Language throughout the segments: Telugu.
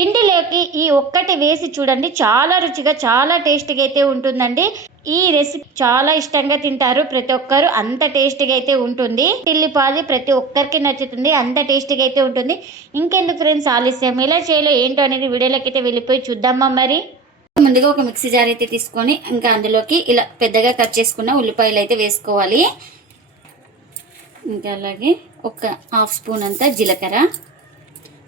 పిండిలోకి ఈ ఒక్కటి వేసి చూడండి, చాలా రుచిగా చాలా టేస్టీగా అయితే ఉంటుందండి. ఈ రెసిపీ చాలా ఇష్టంగా తింటారు ప్రతి ఒక్కరు, అంత టేస్టీగా అయితే ఉంటుంది. టిల్లిపాది ప్రతి ఒక్కరికి నచ్చుతుంది, అంత టేస్టీగా అయితే ఉంటుంది. ఇంకెందుకు ఫ్రెండ్స్ ఆలస్యం, ఎలా చేయాలో ఏంటో అనేది వీడియోలోకి అయితే వెళ్ళిపోయి చూద్దామా. మరి ముందుగా ఒక మిక్సీ జార్ అయితే తీసుకొని ఇంకా అందులోకి ఇలా పెద్దగా కట్ చేసుకున్న ఉల్లిపాయలు అయితే వేసుకోవాలి. ఇంకా అలాగే ఒక హాఫ్ స్పూన్ అంతా జీలకర్ర,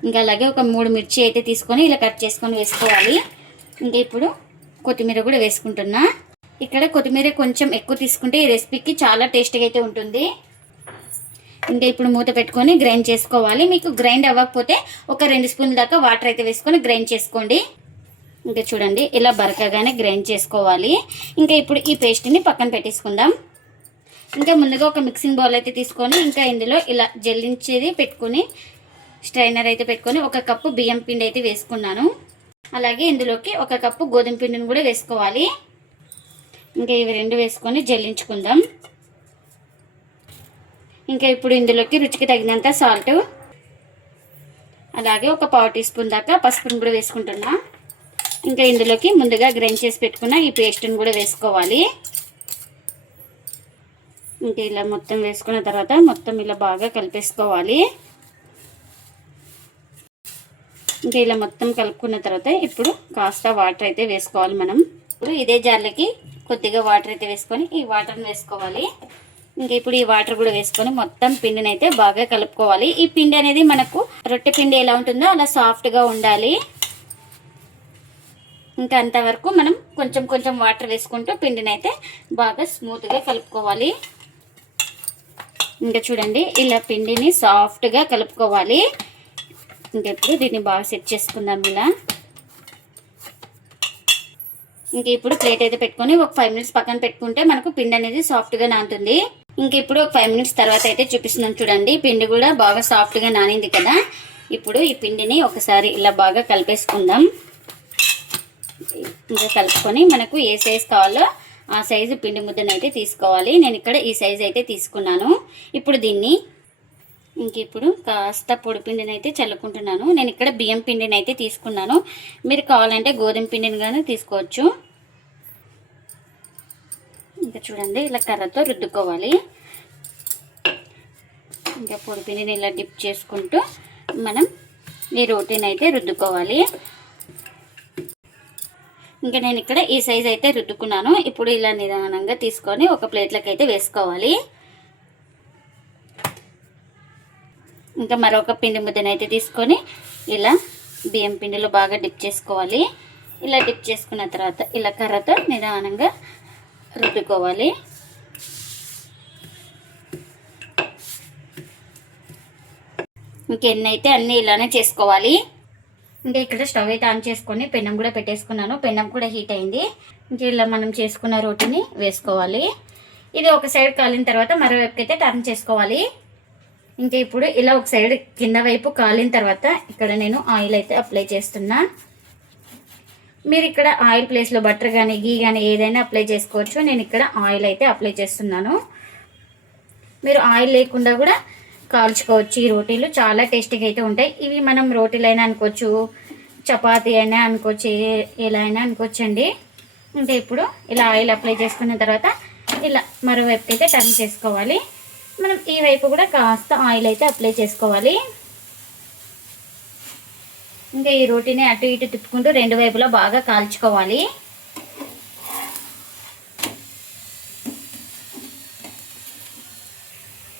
ఇంకా అలాగే ఒక 3 మిర్చి అయితే తీసుకొని ఇలా కట్ చేసుకొని వేసుకోవాలి. ఇంకా ఇప్పుడు కొత్తిమీర కూడా వేసుకుంటున్నా. ఇక్కడ కొత్తిమీర కొంచెం ఎక్కువ తీసుకుంటే ఈ రెసిపీకి చాలా టేస్టీగా అయితే ఉంటుంది. ఇంకా ఇప్పుడు మూత పెట్టుకొని గ్రైండ్ చేసుకోవాలి. మీకు గ్రైండ్ అవ్వకపోతే ఒక 2 స్పూన్ల దాకా వాటర్ అయితే వేసుకొని గ్రైండ్ చేసుకోండి. ఇంకా చూడండి, ఇలా బరకగానే గ్రైండ్ చేసుకోవాలి. ఇంకా ఇప్పుడు ఈ పేస్ట్ని పక్కన పెట్టేసుకుందాం. ఇంకా ముందుగా ఒక మిక్సింగ్ బౌల్ అయితే తీసుకొని ఇంకా ఇందులో ఇలా జల్లించేది పెట్టుకొని స్ట్రైనర్ అయితే పెట్టుకొని 1 కప్పు బియ్యం పిండి అయితే వేసుకున్నాను. అలాగే ఇందులోకి 1 కప్పు గోధుమ పిండిని కూడా వేసుకోవాలి. ఇంకా ఇవి 2 వేసుకొని జల్లించుకుందాం. ఇంకా ఇప్పుడు ఇందులోకి రుచికి తగినంత సాల్ట్, అలాగే ఒక 1/4 టీ స్పూన్ దాకా పసుపుని కూడా వేసుకుంటున్నా. ఇంకా ఇందులోకి ముందుగా గ్రైండ్ చేసి పెట్టుకున్న ఈ పేస్ట్ని కూడా వేసుకోవాలి. ఇంకా ఇలా మొత్తం వేసుకున్న తర్వాత మొత్తం ఇలా బాగా కలిపేసుకోవాలి. ఇంకా ఇలా మొత్తం కలుపుకున్న తర్వాత ఇప్పుడు కాస్త వాటర్ అయితే వేసుకోవాలి. మనం ఇప్పుడు ఇదే జార్లకి కొద్దిగా వాటర్ అయితే వేసుకొని ఈ వాటర్ని వేసుకోవాలి. ఇంకా ఇప్పుడు ఈ వాటర్ కూడా వేసుకొని మొత్తం పిండిని అయితే బాగా కలుపుకోవాలి. ఈ పిండి అనేది మనకు రొట్టె పిండి ఎలా ఉంటుందో అలా సాఫ్ట్గా ఉండాలి. ఇంకా అంతవరకు మనం కొంచెం కొంచెం వాటర్ వేసుకుంటూ పిండిని అయితే బాగా స్మూత్గా కలుపుకోవాలి. ఇంకా చూడండి, ఇలా పిండిని సాఫ్ట్గా కలుపుకోవాలి. ఇంకా ఇప్పుడు దీన్ని బాగా సెట్ చేసుకుందాం ఇలా. ఇంక ఇప్పుడు ప్లేట్ అయితే పెట్టుకొని ఒక 5 మినిట్స్ పక్కన పెట్టుకుంటే మనకు పిండి అనేది సాఫ్ట్గా నానుతుంది. ఇంక ఇప్పుడు ఒక 5 మినిట్స్ తర్వాత అయితే చూపిస్తున్నాను చూడండి, పిండి కూడా బాగా సాఫ్ట్గా నానింది కదా. ఇప్పుడు ఈ పిండిని ఒకసారి ఇలా బాగా కలిపేసుకుందాం. ఇంకా కలుపుకొని మనకు ఏ సైజు కావాలో ఆ సైజు పిండి ముద్దను అయితే తీసుకోవాలి. నేను ఇక్కడ ఈ సైజు అయితే తీసుకున్నాను. ఇప్పుడు దీన్ని ఇంక ఇప్పుడు కాస్త పొడి పిండిని అయితే చల్లుకుంటున్నాను. నేను ఇక్కడ బియ్యం పిండిని అయితే తీసుకున్నాను. మీరు కావాలంటే గోధుమ పిండిని కానీ తీసుకోవచ్చు. ఇంకా చూడండి, ఇలా కర్రతో రుద్దుకోవాలి. ఇంకా పొడి పిండిని ఇలా డిప్ చేసుకుంటూ మనం ఈ రోటీని అయితే రుద్దుకోవాలి. ఇంకా నేను ఇక్కడ ఈ సైజ్ అయితే రుద్దుకున్నాను. ఇప్పుడు ఇలా నిదానంగా తీసుకొని ఒక ప్లేట్లోకి అయితే వేసుకోవాలి. ఇంకా మరొక పిండి ముద్దను అయితే తీసుకొని ఇలా బియ్యం పిండిలో బాగా డిప్ చేసుకోవాలి. ఇలా డిప్ చేసుకున్న తర్వాత ఇలా కర్రతో నిదానంగా రుద్దుకోవాలి. ఇంకెన్నైతే అన్నీ ఇలానే చేసుకోవాలి. ఇంకా ఇక్కడ స్టవ్ అయితే ఆన్ చేసుకొని పెన్నం కూడా పెట్టేసుకున్నాను. పెన్నం కూడా హీట్ అయింది. ఇంకా ఇలా మనం చేసుకున్న రోటిని వేసుకోవాలి. ఇది ఒక సైడ్ కాలిన తర్వాత మరోవైపు అయితే టర్న్ చేసుకోవాలి. ఇంకా ఇప్పుడు ఇలా ఒక సైడ్ కింద వైపు కాలిన తర్వాత ఇక్కడ నేను ఆయిల్ అయితే అప్లై చేస్తున్నా. మీరు ఇక్కడ ఆయిల్ ప్లేస్లో బటర్ కానీ గీ కానీ ఏదైనా అప్లై చేసుకోవచ్చు. నేను ఇక్కడ ఆయిల్ అయితే అప్లై చేస్తున్నాను. మీరు ఆయిల్ లేకుండా కూడా కాల్చుకోవచ్చు. ఈ రోటీలు చాలా టేస్టీగా అయితే ఉంటాయి. ఇవి మనం రోటీలు అయినా అనుకోవచ్చు, చపాతీ అయినా అనుకోవచ్చు, ఎలా అయినా అనుకోవచ్చండి. ఇంకా ఇప్పుడు ఇలా ఆయిల్ అప్లై చేసుకున్న తర్వాత ఇలా మరోవైపు అయితే టర్న్ చేసుకోవాలి. మనం ఈ వైపు కూడా కాస్త ఆయిల్ అయితే అప్లై చేసుకోవాలి. ఇంకా ఈ రోటీని అటు ఇటు తిప్పుకుంటూ 2 వైపులా బాగా కాల్చుకోవాలి.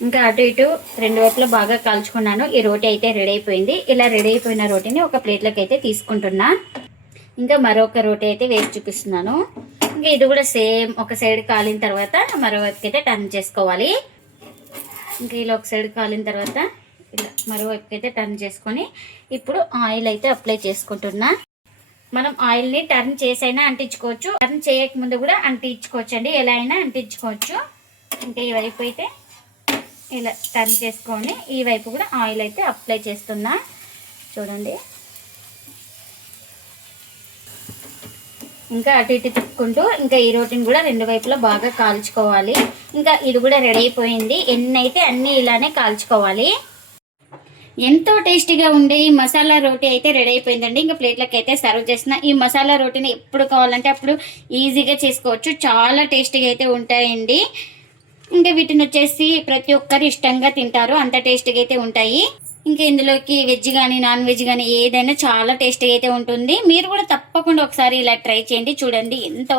ఇంకా అటు ఇటు 2 వైపులా బాగా కాల్చుకున్నాను. ఈ రోటీ అయితే రెడీ అయిపోయింది. ఇలా రెడీ అయిపోయిన రోటీని ఒక ప్లేట్లోకి అయితే తీసుకుంటున్నా. ఇంకా మరొక రోటీ అయితే వేసి చూపిస్తున్నాను. ఇంకా ఇది కూడా సేమ్ ఒక సైడ్ కాలిన తర్వాత మరోవైపుకి అయితే టర్న్ చేసుకోవాలి. ఇంకా ఇలా ఒక సైడ్ కాలిన తర్వాత ఇలా మరోవైపుకి అయితే టర్న్ చేసుకొని ఇప్పుడు ఆయిల్ అయితే అప్లై చేసుకుంటున్నా. మనం ఆయిల్ని టర్న్ చేసైనా అంటించుకోవచ్చు, టర్న్ చేయకముందు కూడా అంటించుకోవచ్చు అండి, ఎలా అయినా అంటించుకోవచ్చు. ఇంకా ఈ వైపు అయితే ఇలా టర్న్ చేసుకొని ఈ వైపు కూడా ఆయిల్ అయితే అప్లై చేస్తున్నా. చూడండి, ఇంకా అటు ఇటు తిప్పుకుంటూ ఇంకా ఈ రోటీని కూడా 2 వైపులా బాగా కాల్చుకోవాలి. ఇంకా ఇది కూడా రెడీ అయిపోయింది. ఎన్ని అయితే అన్నీ ఇలానే కాల్చుకోవాలి. ఎంతో టేస్టీగా ఉండే ఈ మసాలా రోటీ అయితే రెడీ అయిపోయిందండి. ఇంకా ప్లేట్లకి అయితే సర్వ్ చేసిన. ఈ మసాలా రోటీని ఎప్పుడు కావాలంటే అప్పుడు ఈజీగా చేసుకోవచ్చు. చాలా టేస్టీగా అయితే ఉంటాయండి. ఇంకా వీటిని వచ్చేసి ప్రతి ఒక్కరు ఇష్టంగా తింటారు, అంత టేస్టీగా అయితే ఉంటాయి. ఇంకా ఇందులోకి వెజ్ కానీ నాన్ వెజ్ కానీ ఏదైనా చాలా టేస్టీగా అయితే ఉంటుంది. మీరు కూడా తప్పకుండా ఒకసారి ఇలా ట్రై చేయండి. చూడండి ఎంతో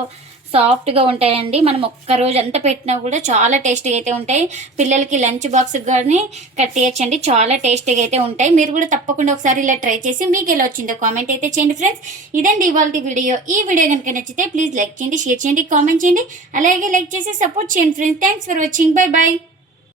సాఫ్ట్గా ఉంటాయండి. మనం ఒక్కరోజు అంతా పెట్టినా కూడా చాలా టేస్టీగా అయితే ఉంటాయి. పిల్లలకి లంచ్ బాక్స్ కానీ కట్టేయచ్చండి, చాలా టేస్టీగా అయితే ఉంటాయి. మీరు కూడా తప్పకుండా ఒకసారి ఇలా ట్రై చేసి మీకు ఎలా వచ్చిందో కామెంట్ అయితే చేయండి ఫ్రెండ్స్. ఇదండి ఇవాళ వీడియో. ఈ వీడియో కనుక నచ్చితే ప్లీజ్ లైక్ చేయండి, షేర్ చేయండి, కామెంట్ చేయండి. అలాగే లైక్ చేసి సపోర్ట్ చేయండి friends. Thanks for watching. Bye bye.